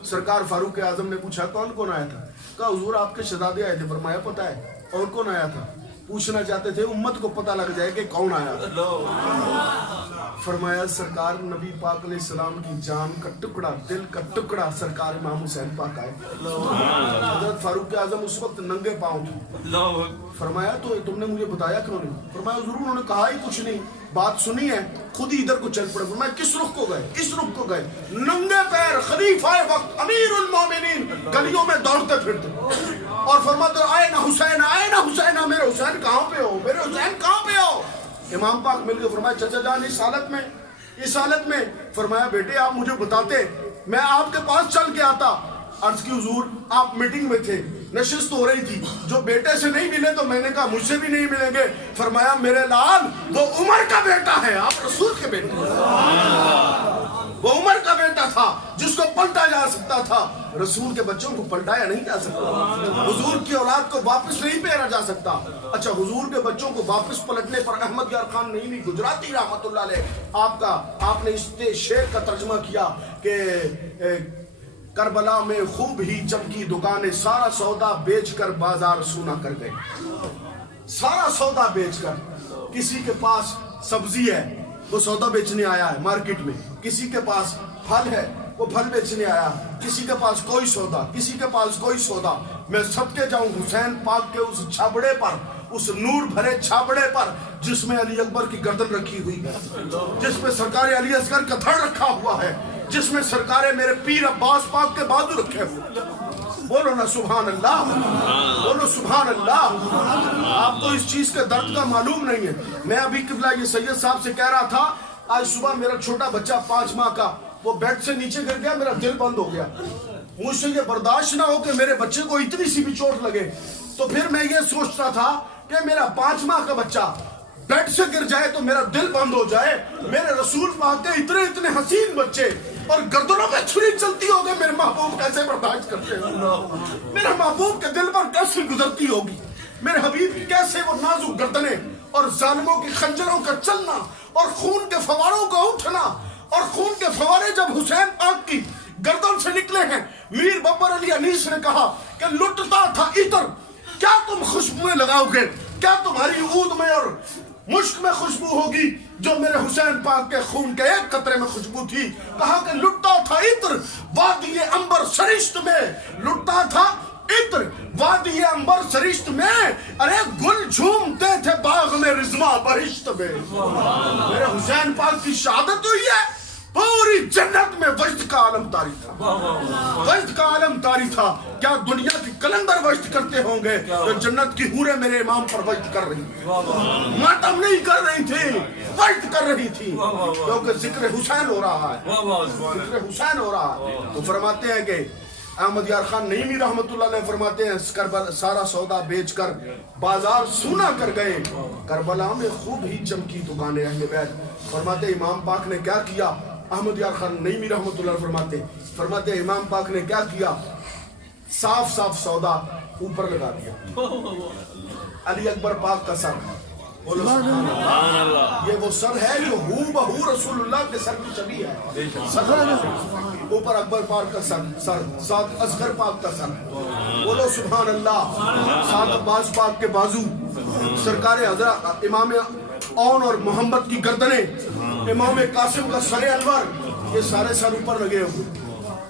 सरकार फारूक आजम ने पूछा कौन कौन आया था? कहा हुजूर आपके शहजादे आए थे। फरमाया पता है? और कौन आया था? पूछना चाहते थे उम्मत को पता लग जाए कि कौन आया। फरमाया सरकार नबी पाक अलैहिस्सलाम की जान का टुकड़ा, दिल का टुकड़ा सरकार इमाम हुसैन पाक आए। हजरत फारूक आजम उस वक्त नंगे पांव थे। फरमाया तो तुमने मुझे बताया क्यों नहीं? फरमाया हुजूर उन्होंने कहा ही कुछ नहीं, बात सुनी है, खुद ही इधर को चल पड़े। फरमाया किस रुख को गए? इस रुख को गए, नंगे पैर खलीफा वक्त अमीरुल मोमिनीन गलियों में दौड़ते फिरते और फरमाते आए ना हुसैन, आए ना हुसैन, मेरे हुसैन कहाँ पे हो, मेरे हुसैन कहाँ पे हो? इमाम पाक मिल गए। फरमाया चाचा जान इस हालत में फरमाया बेटे आप मुझे बताते, मैं आपके पास चल के आता। अर्ज की हुजूर आप मीटिंग में थे, नशिस्त हो रही थी, जो बेटे से नहीं मिले तो मैंने कहा मुझसे भी नहीं मिलेंगे। फरमाया मेरे लाल वो उमर का बेटा है, आप रसूल के बेटे, वो उमर का बेटा था जिसको पलटा जा सकता था, रसूल के बच्चों को पलटाया नहीं जा सकता, हुजूर की औलाद को वापस नहीं फेरा जा सकता। अच्छा, हुजूर के बच्चों को वापस पलटने पर अहमद यार खान नईमी गुजराती रहमतुल्लाह अलैह आपने इस शेर का तर्जुमा किया कि करबला में खूब ही चमकी दुकानें, सारा सौदा बेचकर बाजार सूना कर गए। सारा सौदा बेचकर, किसी के पास सब्जी है वो सौदा बेचने आया है मार्केट में, किसी के पास फल है वो फल बेचने आया, किसी के पास कोई सौदा, किसी के पास कोई सौदा। मैं सबके जाऊं हुसैन पाक के उस छाबड़े पर, उस नूर भरे छाबड़े पर जिसमें अली अकबर की गर्दन रखी हुई है, जिसमें सरकार अली असगर का धड़ रखा हुआ है, जिसमें सरकारें मेरे पीर अब्बास पाक के बाजू रखे हुए। बोलो ना सुभान अल्लाह, बोलो सुभान अल्लाह। आपको इस चीज के दर्द का मालूम नहीं है। मैं अभी किबला ये सैयद साहब से कह रहा था, आज सुबह मेरा छोटा बच्चा 5 माह का वो बेड से नीचे गिर गया, मेरा दिल बंद हो गया। मुझसे ये बर्दाश्त ना हो कि मेरे बच्चे को इतनी सी भी चोट लगे। तो फिर मैं ये सोचता था कि मेरा 5 माह का बच्चा बेड से गिर जाए तो मेरा दिल बंद हो जाए। मेरे रसूल पाक के इतने इतने हसीन बच्चे और गर्दनों पे छुरी चलती होगी, मेरे महबूब कैसे बर्दाश्त करते हैं? मेरे महबूब के दिल पर कैसे गुजरती होगी? मेरे हबीब की कैसे वो नाजुक गर्दनें और जालिमों की खंजरों का चलना और खून के फवारों का उठना, और खून के फवारे जब हुसैन पाक की गर्दन से निकले हैं। मीर बब्बर अली अनीस ने कहा कि लुटता था इतर, क्या तुम खुशबुएं लगाओगे? क्या तुम्हारी ऊद में और मुश्क में खुशबू होगी जो मेरे हुसैन पाक के खून के एक कतरे में खुशबू थी? कहा कि लुटता था इत्र वादी अंबर सरिश्त में, लुटता था इत्र वादी अंबर सरिश्त में, अरे गुल झूमते थे बाग में रिजवा बहिश्त में। मेरे हुसैन पाक की शहादत हुई है, पूरी जन्नत में वजद का आलम तारी था, वजद का आलम तारी था। क्या दुनिया की कलंदर वजद करते होंगे तो जन्नत की हूरें मेरे इमाम पर वजद कर रही, मातम नहीं कर रही थी, वजद कर रही थी, क्योंकि जिक्र हुसैन हो रहा है, जिक्र हुसैन हो रहा है। तो फरमाते हैं कि अहमद यार खान नईमी रहमतुल्लाह अलैह फरमाते हैं, सारा सौदा बेचकर बाजार सूना कर गए, करबला में खूब ही चमकी दुकानें अहले बैत। फरमाते इमाम पाक ने क्या किया? अहमद यार खान नईमी रहमतुल्लाह फरमाते इमाम पाक ने क्या किया? साफ साफ सौदा ऊपर लगा दिया। अली अकबर पाक का सर, बोलो सुभान अल्लाह। ये वो सर है जो हूबहू रसूलुल्लाह के सर की छवि है। ऊपर अकबर पाक का सर, साथ असगर पाक का सर, बोलो सुभान अल्लाह। साथ अब्बास पाक के बाजू, सरकारे हजरत इमाम औन और मोहम्मद की गर्दनें, इमाम कासिम का सरे अनवर, ये सारे सर ऊपर लगे हुए,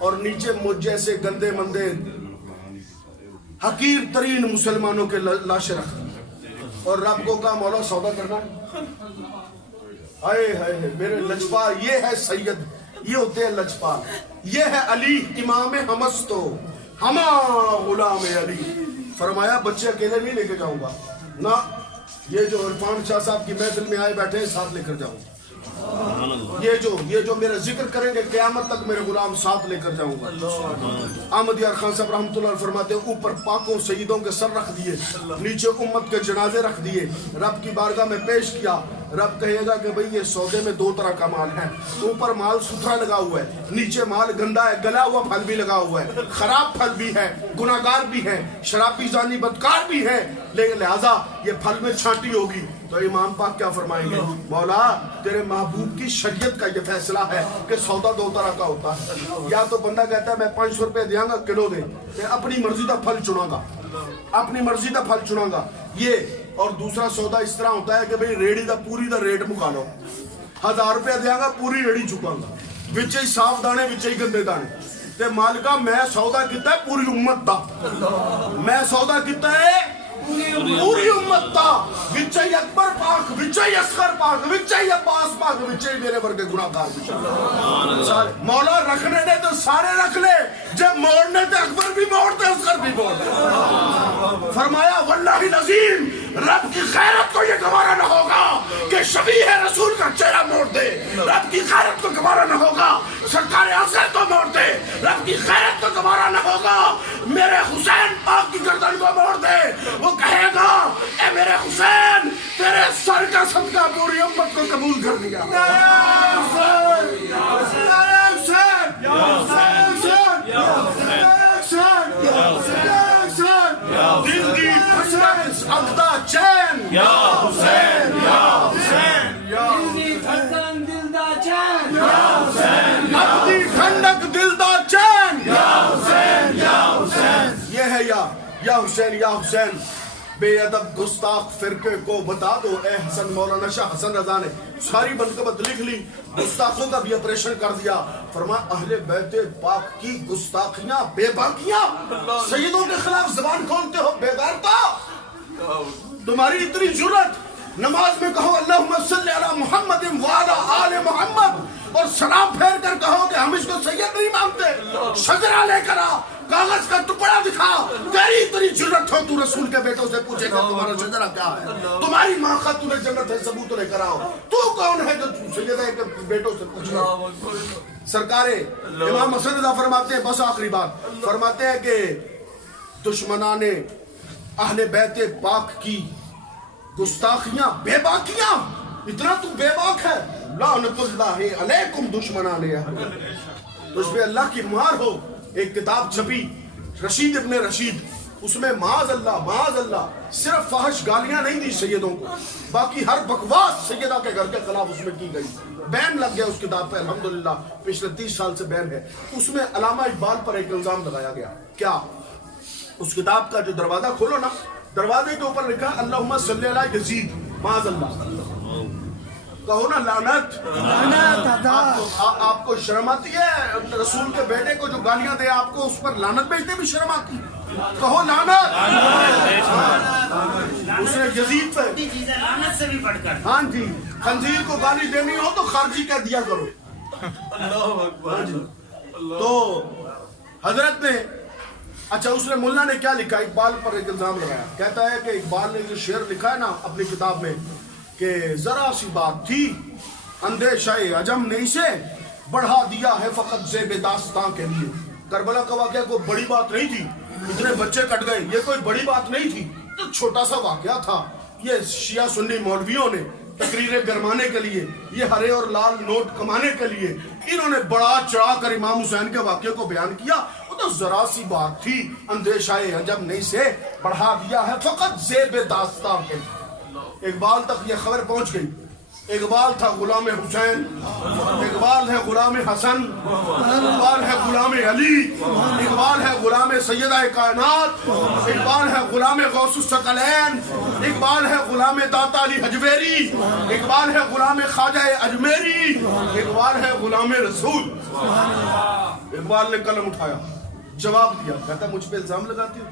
और नीचे मुझ जैसे गंदे मंदे हकीर तरीन मुसलमानों के लाशें रख दी। और रब को कहा मौला सौदा करना है। हाय हाय मेरे लजपाल, ये है सैयद, ये होते हैं लजपाल, ये है अली इमाम हमस्तो हमा गुलाम अली। फरमाया बच्चे अकेले नहीं लेके जाऊंगा ना, ये जो इरफान शाह साहब की महफिल में आए बैठे हैं साथ लेकर जाऊंगा, ये जो मेरा जिक्र करेंगे क़यामत तक मेरे गुलाम साथ लेकर जाऊंगा। अहमद यार खान साहब रहमतुल्लाह फरमाते ऊपर पाकों शहीदों के सर रख दिए, नीचे उम्मत के जनाजे रख दिए, रब की बारगाह में पेश किया। रब कहेगा कि भाई ये सौदे में 2 तरह का माल है, ऊपर माल सुथरा लगा हुआ है, नीचे माल गंदा है, गला हुआ फल भी लगा हुआ है, खराब फल भी है, गुनाहगार भी है, शराबी जानी बदकार भी है, लेकिन लिहाजा ये फल में छांटी होगी। तो इमाम पाक क्या फरमाएंगे? मौला तेरे महबूब की शरीयत का ये फैसला है कि सौदा 2 तरह का होता है, या तो बंदा कहता है मैं 500 रुपए देंगा किलो दे, अपनी मर्जी का फल चुनागा, अपनी मर्जी का फल चुनागा ये। और दूसरा सौदा इस तरह होता है कि भाई रेड़ी का पूरी का रेट मुका लो, 1000 रुपया देंगा पूरी रेड़ी चुकांगा, विच ही साफ दाने विच ही गंदे दाने, ते मालिका मैं सौदा किता है पूरी उम्मत दा, मैं सौदा किता है पूरी उम्मत दा, विच ही अकबर पाक, विच ही असगर पाक, विच ही अब्बास पाक, विच ही मेरे वर्गे गुनाहगार। मौला रखने दे तो सारे रख ले, जब मोड़ने ते अकबर भी मोड़ते असगर भी मोड़ते। फरमाया वल्लाहि नज़ीम رب کی غیرت کو یہ گوارا نہ ہوگا کہ شبیہ رسول کا چہرہ موڑ دے، رب کی غیرت کو گوارا نہ ہوگا سرکار اصغر کو موڑ دے، رب کی غیرت کو گوارا نہ ہوگا میرے حسین پاک کی گردن کو موڑ دے۔ وہ کہے گا اے میرے حسین تیرے سر کا صدقہ پوری امت کو قبول کر دیا۔ دل دی ٹھنڈک اختا چین یا حسین یا حسین، دل دی ٹھنڈک دل دا چین یا حسین، اختی ٹھنڈک دل دا چین یا حسین یا حسین۔ یہ ہے یا حسین یا حسین۔ بے ادب گستاخ فرقے کو بتا دو اے حسن۔ مولانا شاہ حسن رضا نے ساری منقبت لکھ لی، گستاخوں کا بھی آپریشن کر دیا۔ فرمایا اہل بیت پاک کی گستاخیاں بے باکیاں، سیدوں کے خلاف زبان کھولتے ہو بے غیرتا، تمہاری اتنی جرأت نماز میں کہو اللہم صلی علی محمد وعلی آل محمد، اور سلام پھیر کر کہو کہ ہم اس کو سید نہیں مانتے، شجرہ لے کر آ، کاغذ کا ٹکڑا دکھا، تیری اتنی جرأت ہو تو رسول کے بیٹوں سے پوچھے گا تمہارا شجرہ کیا ہے، تمہاری ماں کا تمہیں جنت ہے ثبوت لے کر آؤ، تو کون ہے جو سیدہ کے بیٹوں سے پوچھ رہا؟ سرکار امام حسن رضا فرماتے ہیں، بس آخری بات فرماتے ہیں کہ دشمنان اہل بیت پاک کی گستاخیاں بے باکیاں، اتنا تو بے باک ہے، لعنت اللہ علیکم دشمنان اہل، اس پہ اللہ کی مہر ہو۔ ایک کتاب چھپی رشید ابن رشید، اس میں معاذ اللہ صرف فحش گالیاں نہیں دی سیدوں کو، باقی ہر بکواس سیدہ کے گھر کے خلاف اس میں کی گئی، بین لگ گیا اس کتاب پہ، الحمدللہ پچھلے 30 سال سے بین ہے۔ اس میں علامہ اقبال پر ایک الزام لگایا گیا، کیا؟ اس کتاب کا جو دروازہ کھولو نا، دروازے کے اوپر لکھا اللہم صلی علی یزید، معاذ اللہ، کہو نا لعنت۔ آپ کو شرم آتی ہے رسول کے بیٹے کو جو گالیاں دے آپ کو اس پر لعنت بھیجتے بھی شرم آتی؟ کہو لعنت۔ اس نے یزید پہ لعنت سے بھی بڑھ کر، ہاں جی، خنزیر کو گالی دینی ہو تو خارجی کہہ دیا کرو۔ تو حضرت نے اچھا اس نے ملا نے کیا لکھا؟ اقبال پر ایک الزام لگایا، کہتا ہے کہ اقبال نے جو شعر لکھا ہے نا اپنی کتاب میں کہ ذرا سی بات تھی اندیشہ عجم نے اسے بڑھا دیا ہے فقط زیب داستان کے لیے۔ کربلا کا واقعہ کوئی بڑی بات نہیں تھی، اتنے بچے کٹ گئے، یہ کوئی بڑی بات نہیں تھی، تو چھوٹا سا واقعہ تھا۔ یہ شیعہ سنی مولویوں نے تقریریں گرمانے کے لیے، یہ ہرے اور لال نوٹ کمانے کے لیے انہوں نے بڑا چڑھا کر امام حسین کے واقعے کو بیان کیا۔ وہ تو ذرا سی بات تھی اندیشہ عجب نہیں سے بڑھا دیا ہے فقط زیب داستان کے لیے۔ اقبال تک یہ خبر پہنچ گئی۔ اقبال تھا غلام حسین، اقبال ہے غلام حسن، اقبال ہے غلام علی، اقبال ہے غلام سیدہ کائنات، اقبال ہے غلام غوث الثقلین، اقبال ہے غلام داتا علی حجویری، اقبال ہے غلام خواجہ اجمیری، اقبال ہے غلام رسول۔ اقبال نے قلم اٹھایا، جواب دیا، کہتا مجھ پہ الزام لگاتی ہو،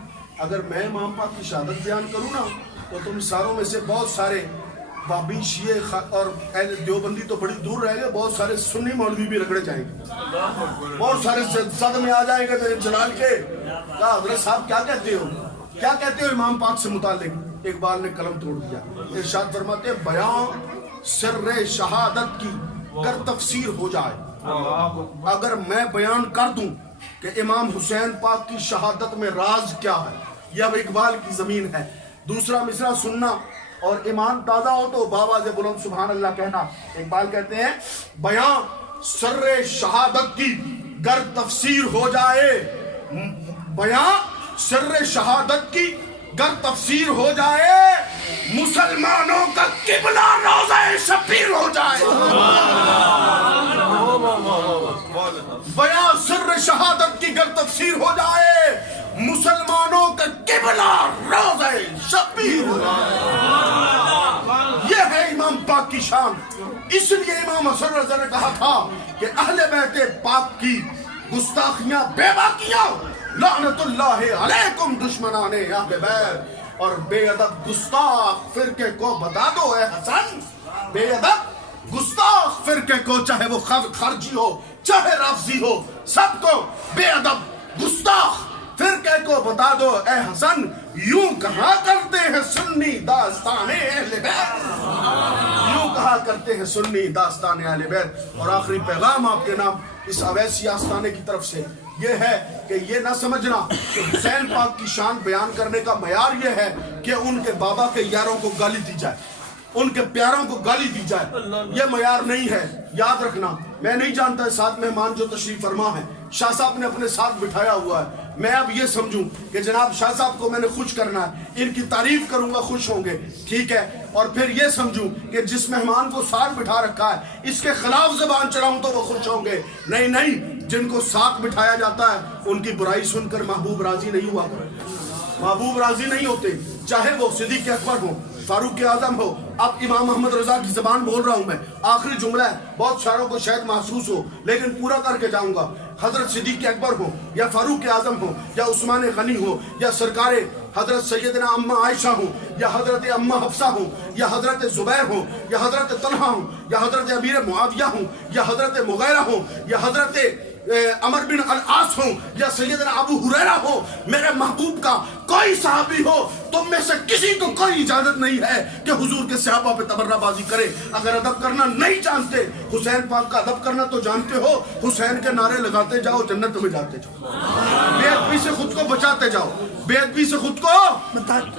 اگر میں امام پاک کی شہادت بیان کروں نا تو تم ساروں میں سے بہت سارے بابی شیعہ اور اہل دیوبندی تو بڑی دور رہ گئے، بہت سارے سنی مولوی بھی رگڑے جائیں گے، بہت سارے صد میں آ جائیں گے تیرے جلال کے۔ کہا حضرت صاحب کیا کہتے ہو، کیا کہتے ہو امام پاک سے متعلق؟ اقبال نے قلم توڑ دیا، ارشاد فرماتے ہیں بیان سر شہادت کی گر تفسیر ہو جائے، اگر میں بیان کر دوں کہ امام حسین پاک کی شہادت میں راز کیا ہے، یہ اب اقبال کی زمین ہے۔ دوسرا مصرع سننا اور ایمان تازہ ہو تو باواز بلند سبحان اللہ کہنا۔ اقبال کہتے ہیں بیان سر شہادت کی گر تفسیر ہو جائے، بیان سر شہادت کی گر تفسیر ہو جائے، مسلمانوں کا قبلہ روضہ شبیر ہو جائے۔ بیان سر شہادت کی گر تفسیر ہو جائے، مسلمانوں کا قبلہ روضہ شبیر ہو جائے۔ یہ ہے امام پاک کی شان۔ اس لیے امام حسن رضا نے کہا تھا کہ اہل بیت پاک کی گستاخیاں بے باکیاں، لعنت اللہ علیکم دشمنان اہل بیت، اور بے ادب گستاخ فرقے کو بتا دو اے حسن، بے ادب گستاخ فرقے کو، چاہے وہ خارجی ہو چاہے رافضی ہو، سب کو بے ادب گستاخ فرقے کو بتا دو اے حسن، یوں کہاں کرتے ہیں سنی داستان اہل بیت، یوں کہا کرتے ہیں سنی داستان اہل بیت۔ اور آخری پیغام آپ کے نام اس اویسی آستانے کی طرف سے یہ ہے کہ یہ نہ سمجھنا کہ حسین پاک کی شان بیان کرنے کا معیار یہ ہے کہ ان کے بابا کے یاروں کو گالی دی جائے، ان کے پیاروں کو گالی دی جائے، یہ معیار نہیں ہے۔ یاد رکھنا، میں نہیں جانتا ساتھ مہمان جو تشریف فرما ہے شاہ صاحب نے اپنے ساتھ بٹھایا ہوا ہے، میں اب یہ سمجھوں کہ جناب شاہ صاحب کو میں نے خوش کرنا ہے، ان کی تعریف کروں گا، خوش ہوں گے، ٹھیک ہے، اور پھر یہ سمجھوں کہ جس مہمان کو ساتھ بٹھا رکھا ہے اس کے خلاف زبان چلاؤں تو وہ خوش ہوں گے۔ نہیں، جن کو ساتھ بٹھایا جاتا ہے ان کی برائی سن کر محبوب راضی نہیں ہوا کرتے، محبوب راضی نہیں ہوتے، چاہے وہ صدیق اکبر ہو، فاروق اعظم ہو۔ اب امام محمد رضا کی زبان بول رہا ہوں میں، آخری جملہ ہے، بہت ساروں کو شاید محسوس ہو لیکن پورا کر کے جاؤں گا۔ حضرت صدیق اکبر ہو یا فاروق اعظم ہو یا عثمان غنی ہو یا سرکار حضرت سیدنا اماں عائشہ ہو یا حضرت اماں حفصہ ہو یا حضرت زبیر ہو یا حضرت طلحہ ہو یا حضرت امیر معاویہ ہو یا حضرت مغیرہ ہو یا حضرت عمر بن العاص ہوں یا سیدنا ابو ہریرہ ہو، میرے محبوب کا کوئی صحابی ہو، تم میں سے کسی کو کوئی اجازت نہیں ہے کہ حضور کے صحابہ پہ تبرہ بازی کرے۔ اگر ادب کرنا نہیں جانتے، حسین پاک کا ادب کرنا تو جانتے ہو، حسین کے نعرے لگاتے جاؤ، جنت میں جاتے جاؤ، بے ادبی سے خود کو بچاتے جاؤ، بے ادبی سے خود کو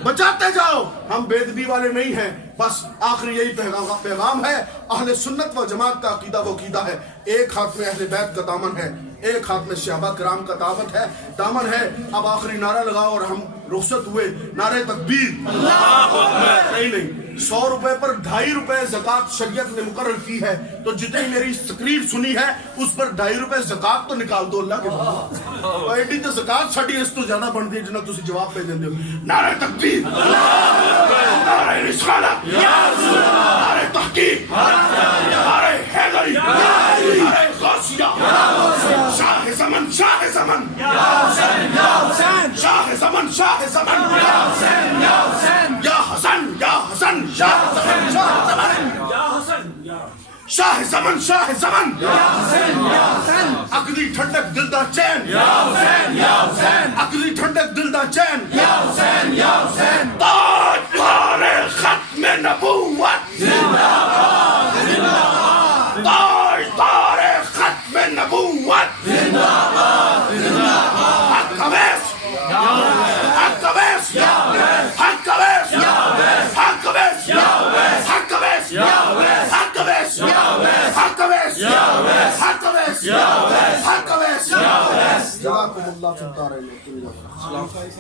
بچاتے جاؤ۔ ہم بے ادبی والے نہیں ہیں، بس آخری یہی پیغام ہے۔ اہل سنت و جماعت کا عقیدہ وہ عقیدہ ہے، ایک ہاتھ میں اہل بیت کا دامن ہے، ایک ہاتھ میں صحابہ کرام کا دامن ہے۔ اب آخری نعرہ لگاؤ اور ہم رخصت ہوئے، نعرہ تکبیر، نہیں 100 روپے پر 2.5 روپے زکوٰۃ شریعت نے مقرر کی ہے، تو جتنی میری تقریر سنی ہے اس پر 2.5 روپے زکوٰۃ تو نکال دو اللہ کے بعد، ایڈی تو زکوٰۃ ساڈی اس تو زیادہ بنتی ہے جنہاں تسی جواب پہ دیندے ہو۔ نعرہ تکبیر، نعرہ رسالت، نعرہ تحقیق، نعرہ حیدری، نعرہ غوثیہ، شاہ زمن، شاہ زمن، شاہ زمن، شاہ زمن، یا حسن، یا حسن، یا حسن، شاہ زمن، شاہ زمن، شاہ زمن، شاہ زمن، عقلی ٹھنڈک دل دا چین، عقلی ٹھنڈک دل دا چین، تاج تارے ختم نبوت، تاج تارے ختم نبوت، حق کا بیس، حق کا بیس، حق کا بیس، حق کا بیس، حق کا بیس، حق کا بیس، حق کا بیس، حق کا بیس، حق کا بیس، جزاکم اللہ خیر۔